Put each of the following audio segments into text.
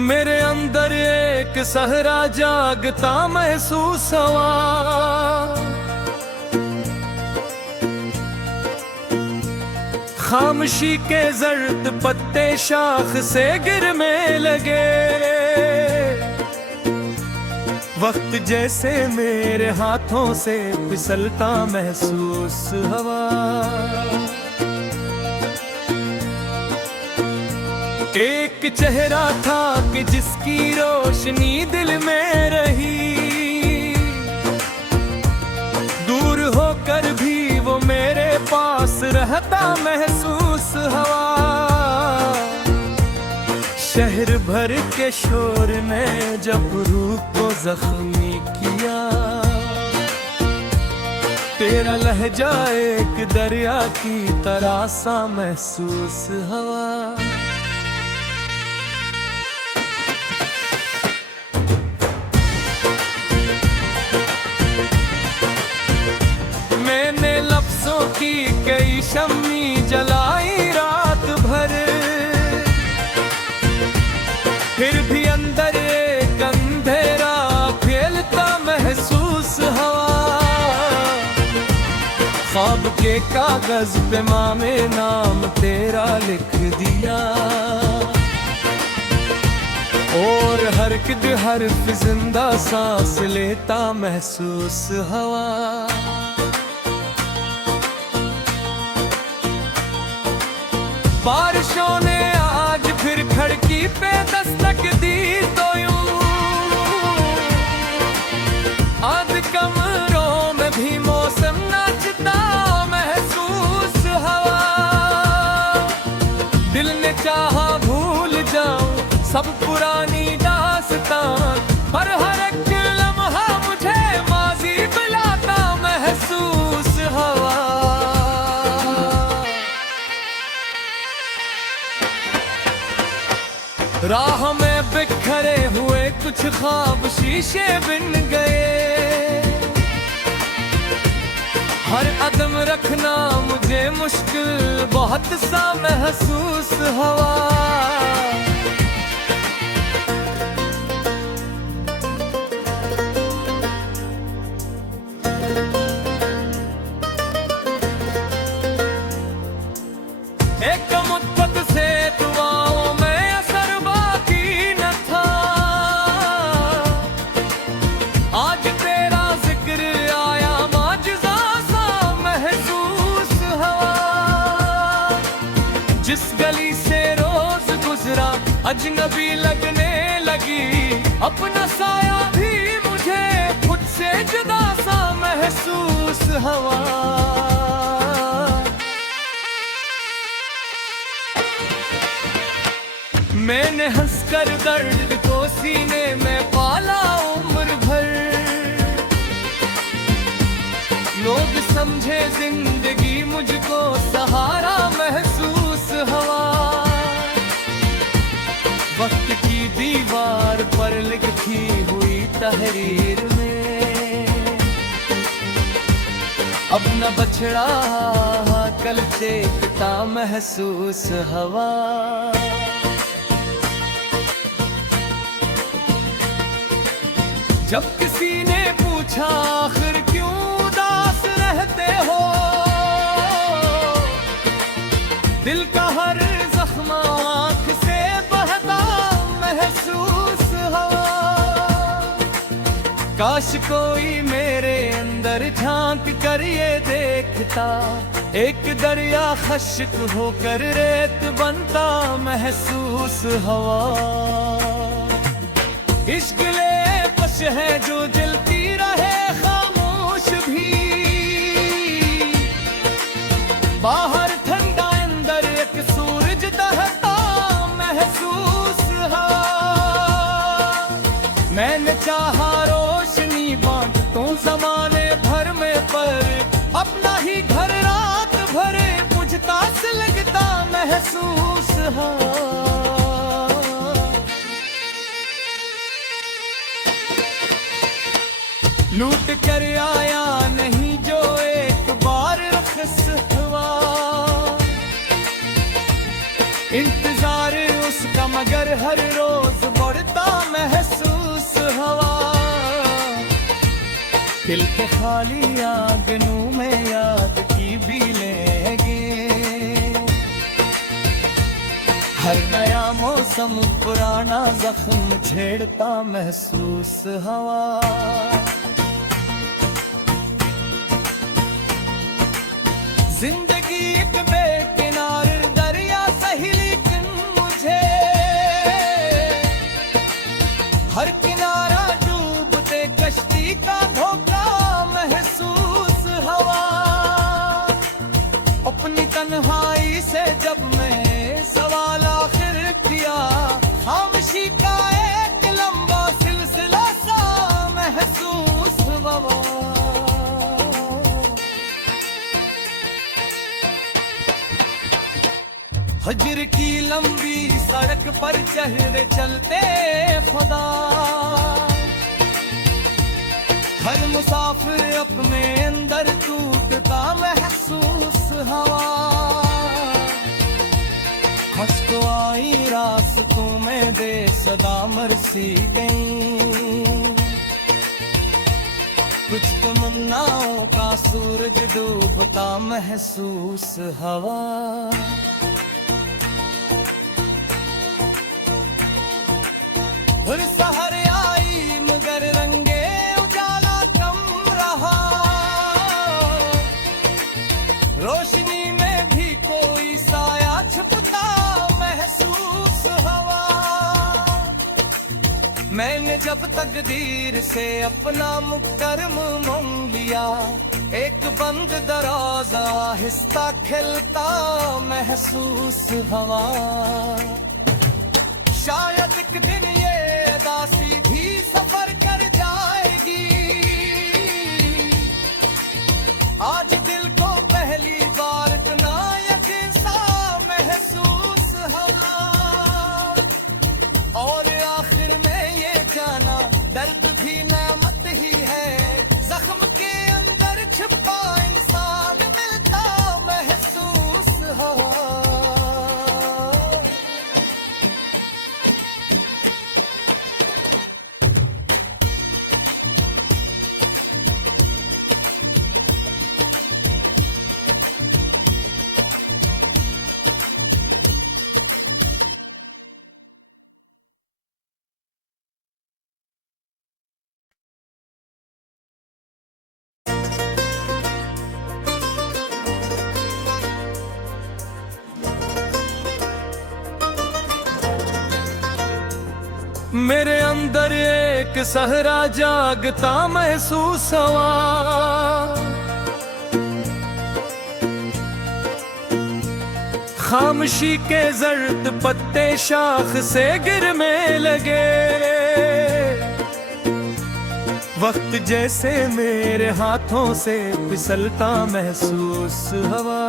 मेरे अंदर एक सहरा जागता महसूस हुआ। खामोशी के जर्द पत्ते शाख से गिरने लगे। वक्त जैसे मेरे हाथों से फिसलता महसूस हुआ। एक चेहरा था कि जिसकी रोशनी दिल में रही। दूर होकर भी वो मेरे पास रहता महसूस हुआ। शहर भर के शोर ने जब रूह को जख्मी किया, तेरा लहजा एक दरिया की तरह सा महसूस हुआ। मैंने लफ्जों की कई शम्मी जलाई रात भर, फिर भी अंदर एक अंधेरा फैलता महसूस हुआ। ख्वाब के कागज पे मामे नाम तेरा लिख दिया, और हर हर्फ जिंदा सांस लेता महसूस हुआ। बारिशों ने आज फिर खिड़की पे दस्तक दी, तो यूं आध कमरों में भी मौसम नाचता महसूस हुआ। दिल ने चाहा भूल जाऊं सब पुरानी दास्तान, पर हर एक लम्हा मुझे माजी बुलाता महसूस हुआ। राह में बिखरे हुए कुछ ख्वाब शीशे बिन गए। हर कदम रखना मुझे मुश्किल बहुत सा महसूस हुआ। एक मुद्दत से दुआओं में जिस गली से रोज गुजरा अजनबी लगने लगी। अपना साया भी मुझे खुद से जुदा सा महसूस हुआ। मैंने हंसकर दर्द को सीने में पाला उम्र भर। लोग समझे जिंदगी मुझको सहारा महसूस हुआ। वक्त की दीवार पर लिखी हुई तहरीर में अपना बछड़ा कल चेखता महसूस हुआ। जब किसी ने पूछा आखिर क्यों उदास रहते हो, दिल का हर जख्म आँख से बहता महसूस हुआ। काश कोई मेरे अंदर झांक कर ये देखता, एक दरिया खश्क होकर रेत बनता महसूस हुआ। इश्क ले बस है जो जलती रहे खामोश भी, बाहर ठंडा अंदर एक सूरज दहता महसूस हुआ। मैंने चाहा रोशनी बांटूं ज़माने भर में, पर अपना ही घर रात भरे बुझता सिलगता महसूस हुआ। लूट कर आया नहीं जो एक बार रखस हुआ। इंतजार उसका मगर हर रोज बढ़ महसूस हवा। दिल के खाली आंगनों में याद की भी लेंगे। हर नया मौसम पुराना जख्म छेड़ता महसूस हवा। जिंदगी एक बेकिनार दरिया सही, लेकिन मुझे हर किनारा डूबते कश्ती का धोखा महसूस हवा। अपनी तन्हाई से जब मैं सवाल आखिर किया, खामोशी का एक लंबा सिलसिला सा महसूस हवा। हजर की लंबी सड़क पर चेहरे चलते खुदा, हर मुसाफिर अपने अंदर टूटता महसूस हवा। मुझको आई रास्तों में दे सदा मरसी गई, कुछ तमन्नाओं का सूरज डूबता महसूस हवा। फिर सहर आई मगर रंगे उजाला कम रहा, रोशनी में भी कोई साया छुपता महसूस हवा। मैंने जब तकदीर से अपना मुकर्रम मांग लिया, एक बंद दरवाजा आहिस्ता खिलता महसूस हवा। शायद एक दिन ये दासी भी सफर कर जाएगी, आज दिल को पहली बार इतना यकीन सा महसूस हुआ। और आखिर में ये जाना दर्द भी नेमत ही है, जख्म के अंदर छुपा इंसान मिलता महसूस हुआ। मेरे अंदर एक सहरा जागता महसूस हुआ, खामोशी के जर्द पत्ते शाख से गिरने लगे, वक्त जैसे मेरे हाथों से फिसलता महसूस हुआ।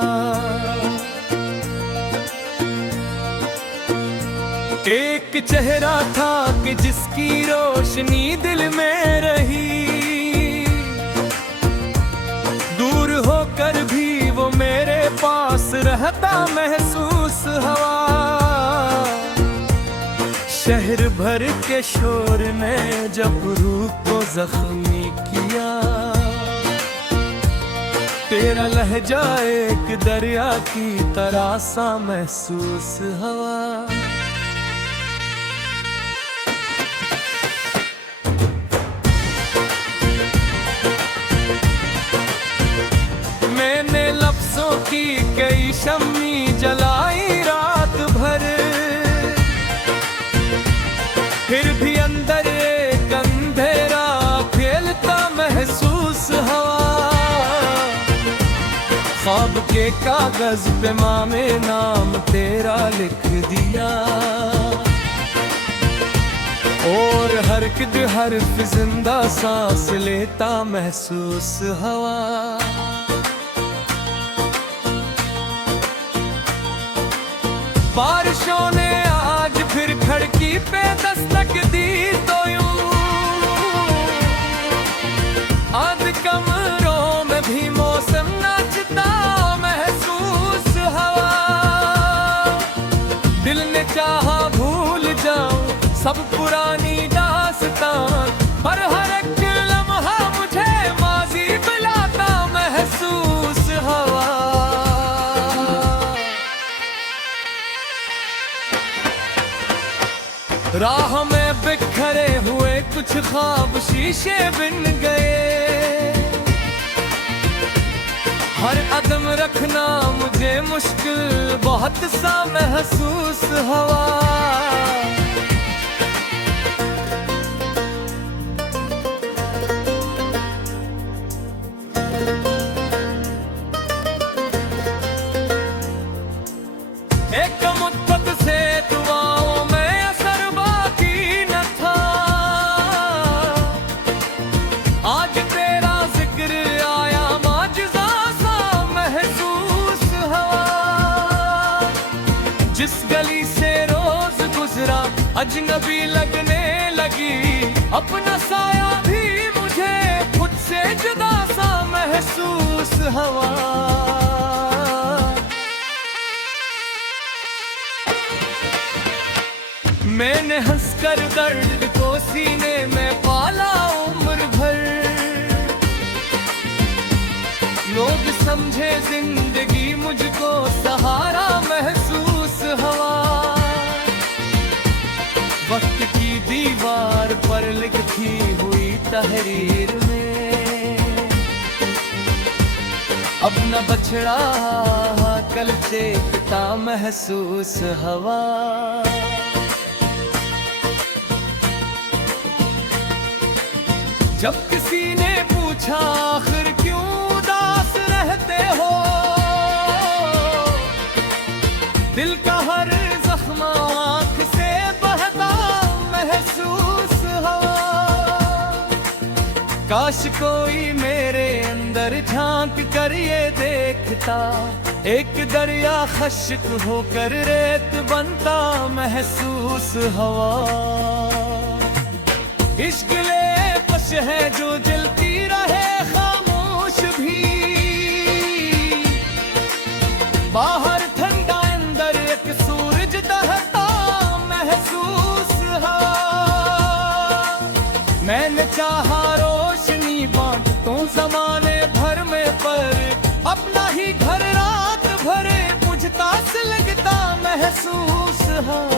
एक चेहरा था कि जिसकी रोशनी दिल में रही, दूर होकर भी वो मेरे पास रहता महसूस हुआ। शहर भर के शोर ने जब रूह को जख्मी किया, तेरा लहजा एक दरिया की तरह सा महसूस हुआ। की कई शम्मी जलाई रात भर, फिर भी अंदर एक अंधेरा फैलता महसूस हुआ। ख्वाब के कागज पे मामे नाम तेरा लिख दिया, और हर हर्फ जिंदा सांस लेता महसूस हुआ। बारिशों ने आज फिर खिड़की पे दस्तक दी, तो यूं आध कमरों में भी मौसम नाचता महसूस हुआ। दिल ने चाहा भूल जाऊं सब पुरानी पर हर एक लम्हा मुझे माजी बुलाता महसूस हवा। राह में बिखरे हुए कुछ ख्वाब शीशे बिन गए, हर कदम रखना मुझे मुश्किल बहुत सा महसूस हवा। एक मुद्दत से दुआओं में असर बाकी न था, आज तेरा जिक्र आया माजिज़ा सा महसूस हवा। जिस गली से रोज गुजरा अजनबी लगने लगी, अपना साया भी मुझे खुद से जुदा सा महसूस हवा। मैंने हंसकर दर्द को सीने में पाला उम्र भर, लोग समझे जिंदगी मुझको सहारा महसूस हवा। वक्त की दीवार पर लिखी हुई तहरीर में अब न बछड़ा कल चेतता महसूस हवा। जब किसी ने पूछा आखिर क्यों उदास रहते हो, दिल का हर जख्म आँख से बहता महसूस हवा। काश कोई मेरे अंदर झांक कर ये देखता, एक दरिया खश्क होकर रेत बनता महसूस हवा। इश्क ले है जो जलती रहे खामोश भी, बाहर ठंडा अंदर एक सूरज दहता महसूस है। मैंने चाहा रोशनी बांट तो जमाने भर में, पर अपना ही घर रात भरे बुझता से लगता महसूस है।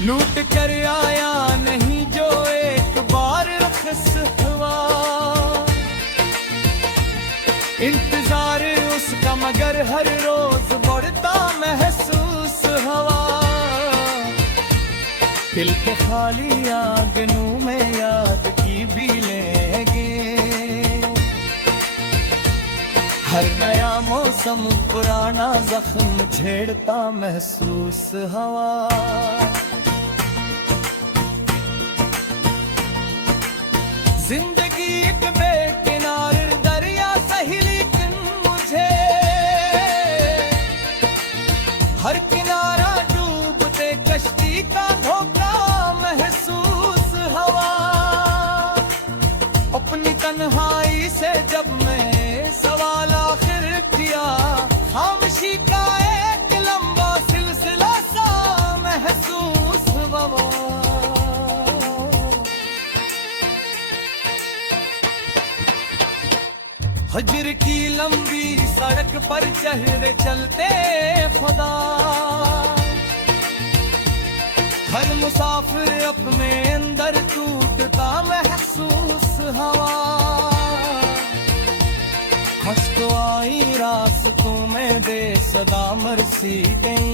लूट कर आया नहीं जो एक बार रखस हुआ, इंतजार उसका मगर हर रोज बढ़ता महसूस हवा। दिल के खाली आंगनों में याद की बीलेंगे, हर नया मौसम पुराना जख्म छेड़ता महसूस हवा। जिंदगी एक बेकिनार दरिया सही, लेकिन मुझे हर किनारा डूबते कश्ती का धोखा महसूस हवा। अपनी तन्हाई से जब मैं सवाल आखिर किया, खामोशी का एक लंबा सिलसिला सा महसूस हवा। हजर की लंबी सड़क पर चेहरे चलते खुदा, हर मुसाफिर अपने अंदर टूटता महसूस हवा। मुझको आई रास्तों में बेसदा मरसी गई,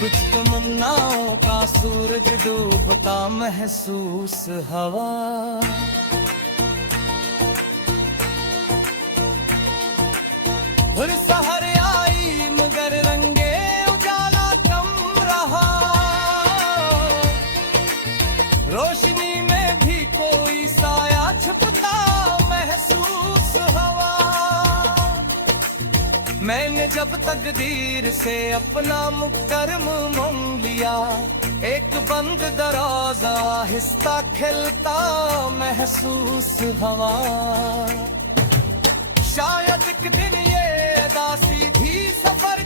कुछ तमन्नाओं का सूरज डूबता महसूस हवा। फिर सहर आई मगर रंगे उजाला कम रहा, रोशनी में भी कोई साया छुपता महसूस हवा। मैंने जब तकदीर से अपना मुकर्रम मांग लिया, एक बंद दरवाजा आहिस्ता खिलता महसूस हवा। शायद एक दिन ये दासी भी सफर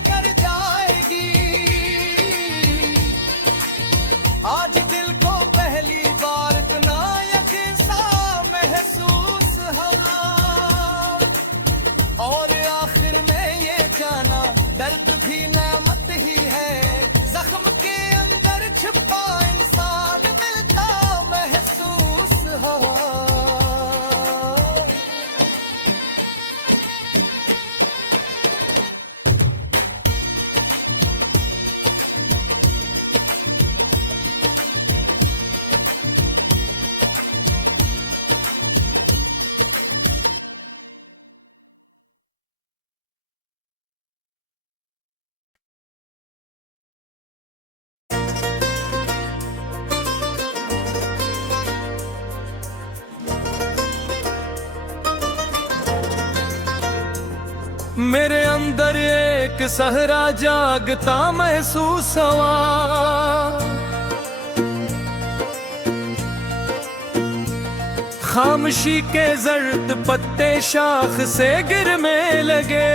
मेरे अंदर एक सहरा जागता महसूस हुआ, खामोशी के जर्द पत्ते शाख से गिरने लगे।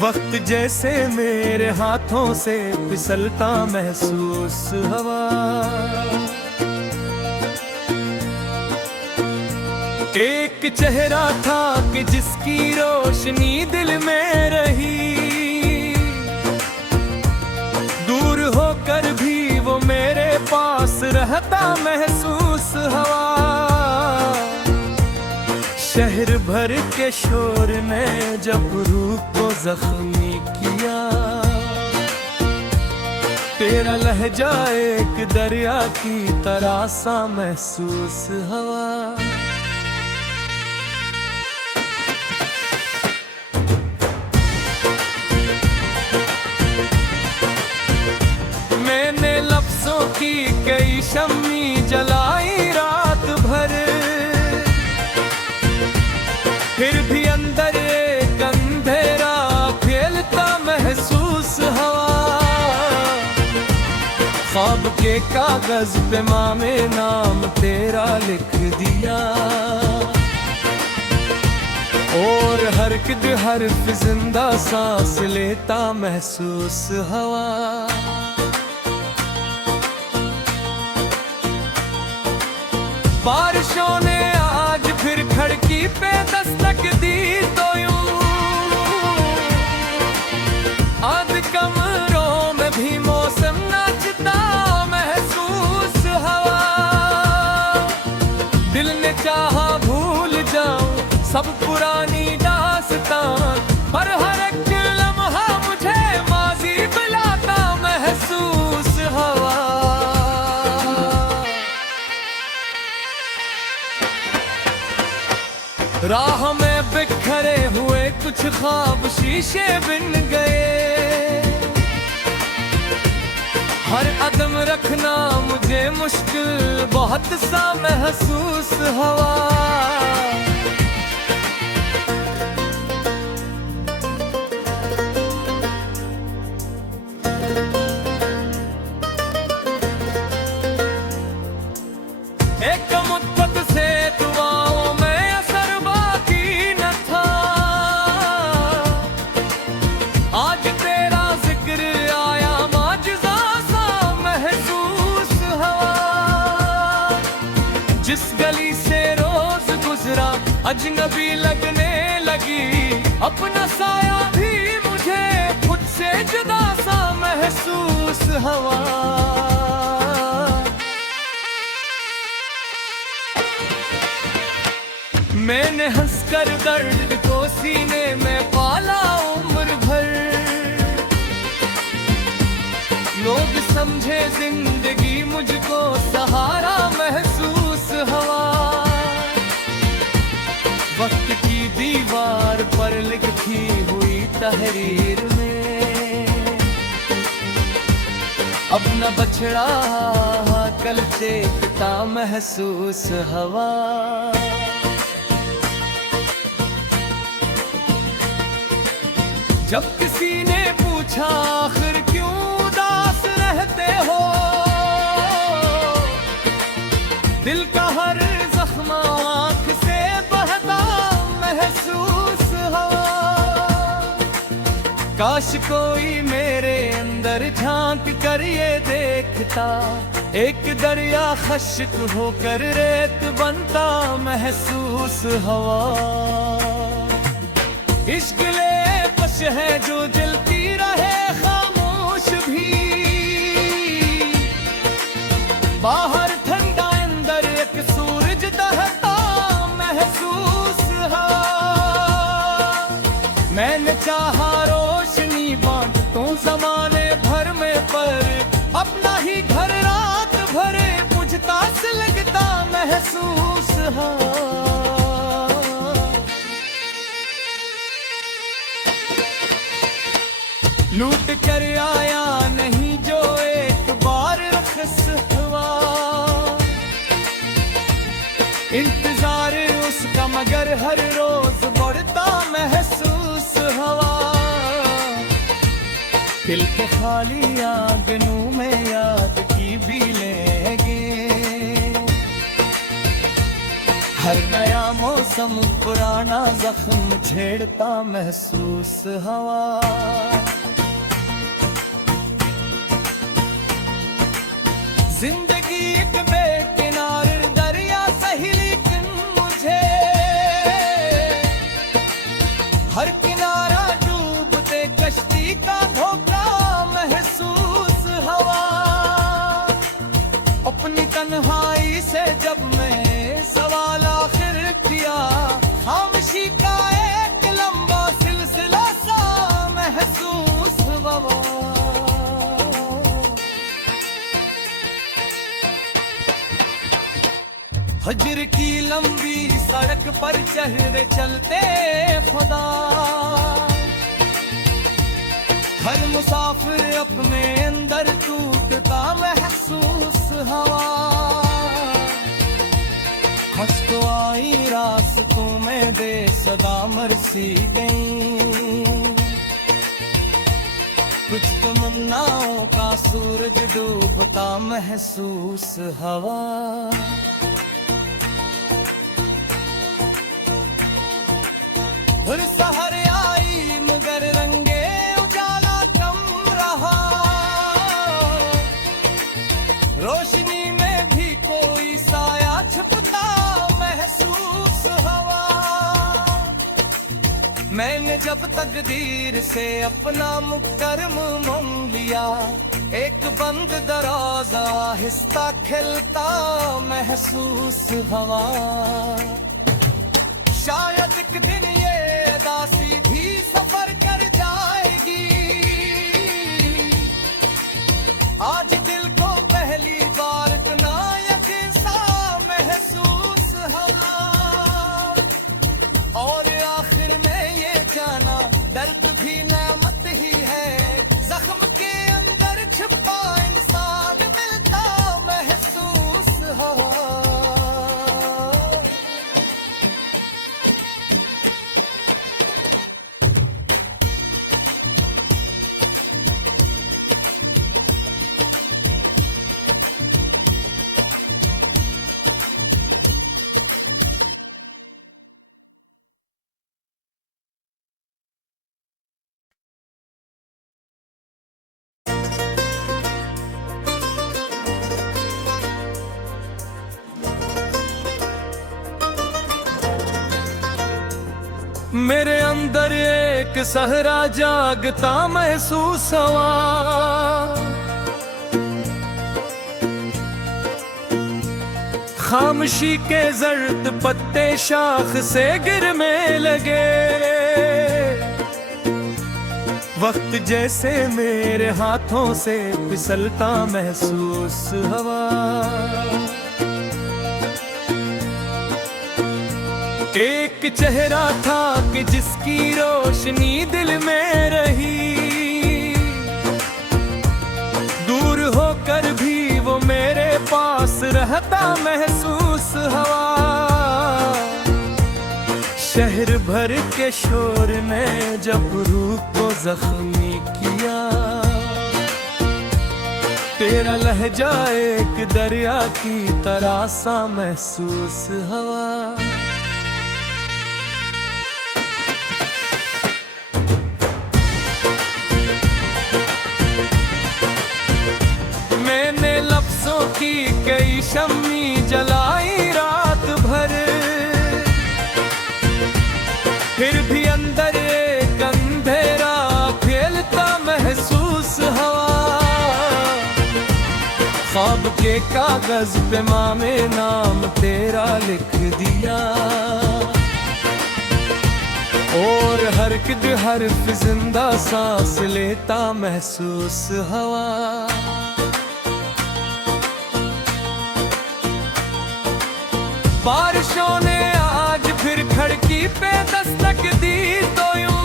वक्त जैसे मेरे हाथों से फिसलता महसूस हुआ। एक चेहरा था कि जिसकी रोशनी दिल में रही, दूर होकर भी वो मेरे पास रहता महसूस हुआ। शहर भर के शोर ने जब रूह को जख्मी किया, तेरा लहजा एक दरिया की तरह सा महसूस हुआ। मैंने लफ्जों की कई शम्मी जलाई रात भर, फिर भी अंदर एक अंधेरा फैलता महसूस हुआ। ख्वाब के कागज पे माँ में नाम तेरा लिख दिया, और हर हर्फ जिंदा सांस लेता महसूस हुआ। बारिशों ने आज फिर खिड़की पे दस्तक दी, तो यूं आध कमरों में भी मौसम नाचता महसूस हुआ। दिल ने चाहा भूल जाऊं सब पुरानी दास्तान, पर हर एक लम्हा मुझे माजी बुलाता महसूस हुआ। राह में बिखरे हुए कुछ ख्वाब शीशे बिन गए, हर कदम रखना मुझे मुश्किल बहुत सा महसूस हुआ। एक मुद्दत से दुआओं में आज तेरा जिक्र आया, माजिज़ा सा महसूस हुआ। जिस गली से रोज गुजरा अजनबी लगने लगी, अपना साया भी मुझे खुद से जुदा सा महसूस हुआ। मैंने हंसकर दर्द को सीने में पाला उम्र भर, लोग समझे जिंदगी मुझको सहारा महसूस हुआ। वक्त की दीवार पर लिखी हुई तहरीर में अपना बछड़ा कल चेखता महसूस हुआ। जब किसी ने पूछा आखिर क्यों उदास रहते हो, दिल का हर जख्म आँख से बहता महसूस हुआ। काश कोई मेरे अंदर झांक कर ये देखता, एक दरिया खश्क होकर रेत बनता महसूस हुआ। इश्क ले है जो जलती रहे खामोश भी, बाहर ठंडा अंदर एक सूरज दहता महसूस हुआ। मैंने चाहा रोशनी बांट तू जमाने भर में, पर अपना ही घर रात भरे बुझता से लगता महसूस हुआ। लूट कर आया नहीं जो एक बार रखस हुआ, इंतजार उसका मगर हर रोज बढ़ता महसूस हवा। दिल के खाली आंगनों में याद की भी लेंगे, हर नया मौसम पुराना जख्म छेड़ता महसूस हवा। जिंदगी एक बेकिनार दरिया सही, लेकिन मुझे हर किनारा डूबते कश्ती का धोखा महसूस हवा। अपनी तन्हाई से जब मैं सवाल आखिर किया, खामोशी का एक लंबा सिलसिला सा महसूस हुआ। हजर की लंबी सड़क पर चेहरे चलते खुदा, हर मुसाफिर अपने अंदर टूटता महसूस हवा। हंस तो आई रास्तों में दे सदा मरसी गई, कुछ तमन्नाओं का सूरज डूबता महसूस हवा। सहर आई मगर रंगे उजाला कम रहा, रोशनी में भी कोई साया छिपता महसूस हवा। मैंने जब तकदीर से अपना मुकर्रम मांग लिया, एक बंद दरवाजा आहिस्ता खिलता महसूस हवा। शायद एक दिन ये दासी भी सफर कर जाएगी, आज दिल को पहली बार इतना यकीन सा महसूस हुआ। और आखिर में ये जाना दर्द भी नेमत ही है, जख्म के अंदर छिपा इंसान मिलता महसूस हुआ। मेरे अंदर एक सहरा जागता महसूस हुआ, खामोशी के जर्द पत्ते शाख से गिरने लगे, वक्त जैसे मेरे हाथों से फिसलता महसूस हुआ। एक चेहरा था कि जिसकी रोशनी दिल में रही, दूर होकर भी वो मेरे पास रहता महसूस हुआ। शहर भर के शोर ने जब रूह को जख्मी किया, तेरा लहजा एक दरिया की तरह सा महसूस हुआ। की कई शम्मी जलाई रात भर, फिर भी अंदर एक अंधेरा खेलता महसूस हुआ। ख्वाब के कागज पे मामे नाम तेरा लिख दिया, और हर हर्फ जिंदा सांस लेता महसूस हुआ। बारिशों ने आज फिर खिड़की पे दस्तक दी, तो यूं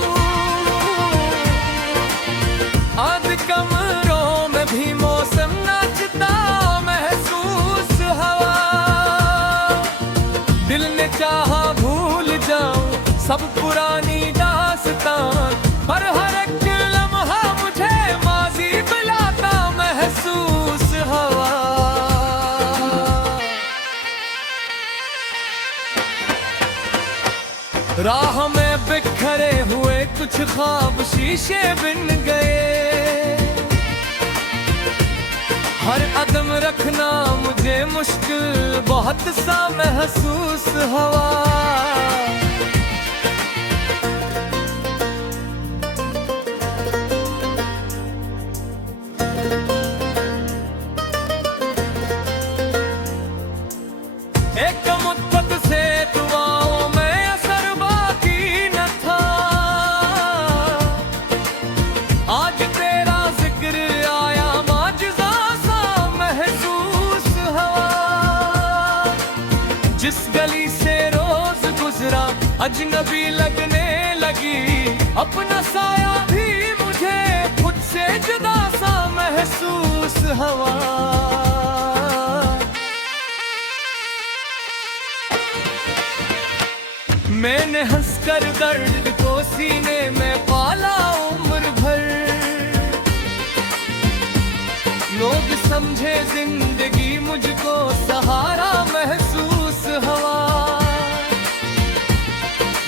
आध कमरों में भी मौसम नाचता महसूस हुआ। दिल ने चाहा सब पुरानी दास्तान, पर हर एक लम्हा मुझे माजी बुलाता महसूस हवा। राह में बिखरे हुए कुछ ख्वाब शीशे बिन गए, हर कदम रखना मुझे मुश्किल बहुत सा महसूस हवा। एक मुद्दत से दुआओं में असर बाकी न था, आज तेरा जिक्र आया माजिज़ा सा महसूस हवा। जिस गली से रोज गुजरा अजनबी लगने लगी, अपना साया भी मुझे खुद से जुदा सा महसूस हवा। मैंने हंसकर दर्द को सीने में पाला उम्र भर, लोग समझे जिंदगी मुझको सहारा महसूस हवा।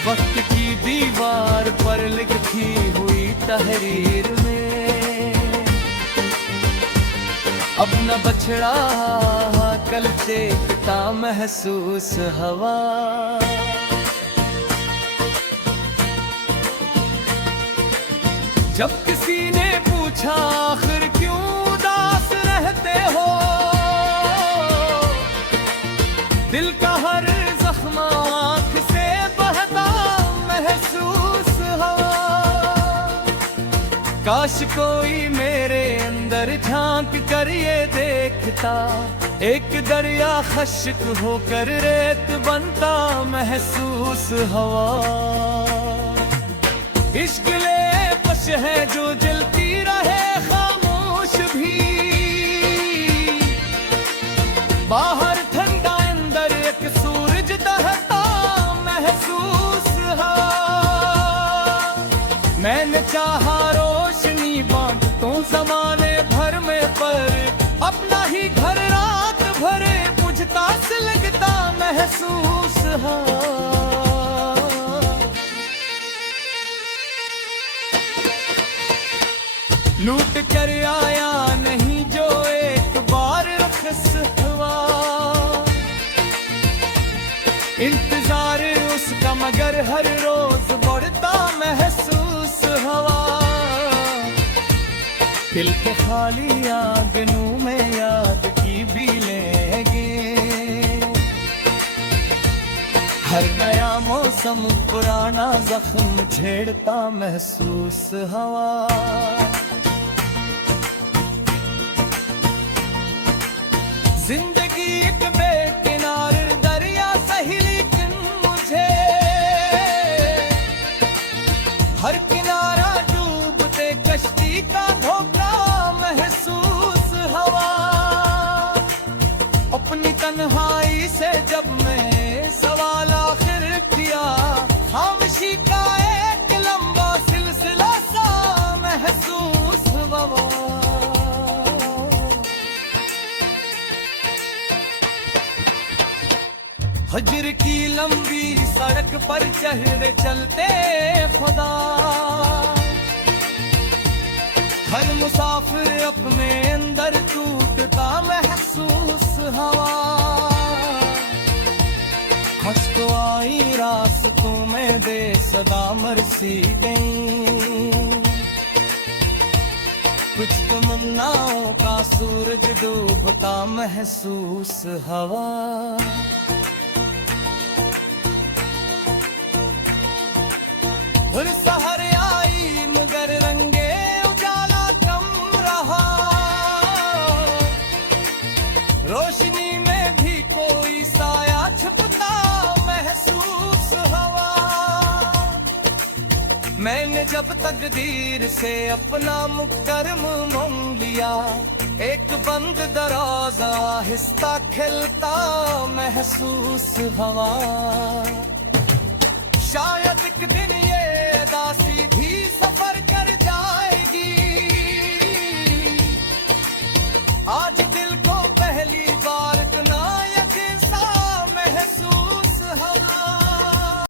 वक्त की दीवार पर लिखी हुई तहरीर में अपना बछड़ा कल चेखता महसूस हवा। जब किसी ने पूछा आखिर क्यों उदास रहते हो, दिल का हर जख्म आँख से बहता महसूस हवा। काश कोई मेरे अंदर झांक कर ये देखता, एक दरिया खश्क होकर रेत बनता महसूस हवा। इश्क ले है जो जलती रहे खामोश भी, बाहर ठंडा अंदर एक सूरज दहता महसूस है। मैंने चाहा रोशनी बांट तो जमाने भर में, पर अपना ही घर रात भरे बुझता सिलगता महसूस है। लूट कर आया नहीं जो एक बार रखस हुआ, इंतजार उसका मगर हर रोज बढ़ता महसूस हवा। दिल के खाली आंगनों में याद की भी लेंगे, हर नया मौसम पुराना जख्म छेड़ता महसूस हवा। जिंदगी एक बेकिनार दरिया सही, लेकिन मुझे हर किनारा डूबते कश्ती का धोखा महसूस हवा। अपनी तन्हाई से जब मैं सवाल आखिर किया, खामोशी का एक लंबा सिलसिला सा महसूस हवा। हजर की लंबी सड़क पर चेहरे चलते खुदा, हर मुसाफिर अपने अंदर टूटता महसूस हवा। मुझको आई रास्तों में दे सदा मरसी गई, कुछ तमन्नाओं का सूरज डूबता महसूस हवा। सहर आई मगर रंगे उजाला कम रहा, रोशनी में भी कोई साया छुपता महसूस हवा। मैंने जब तकदीर से अपना मुकर्रम मांग लिया, एक बंद दरवाजा आहिस्ता खिलता महसूस हवा। शायद एक दिन ये दासी भी सफर कर जाएगी। आज